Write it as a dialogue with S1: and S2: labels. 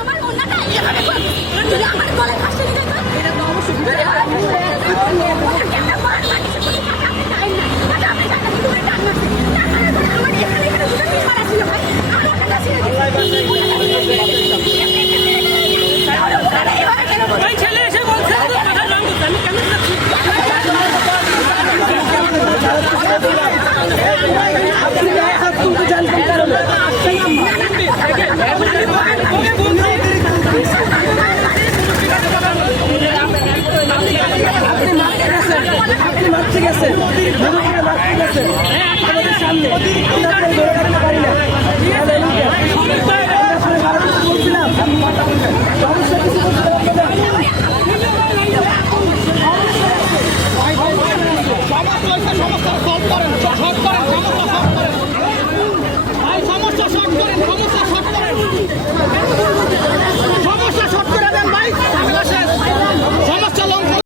S1: আমার ওনাটা এভাবে যদি আমার
S2: গলায় আমাদের সামনে পারি না বলছিলাম সমস্যা কিছু সমস্যা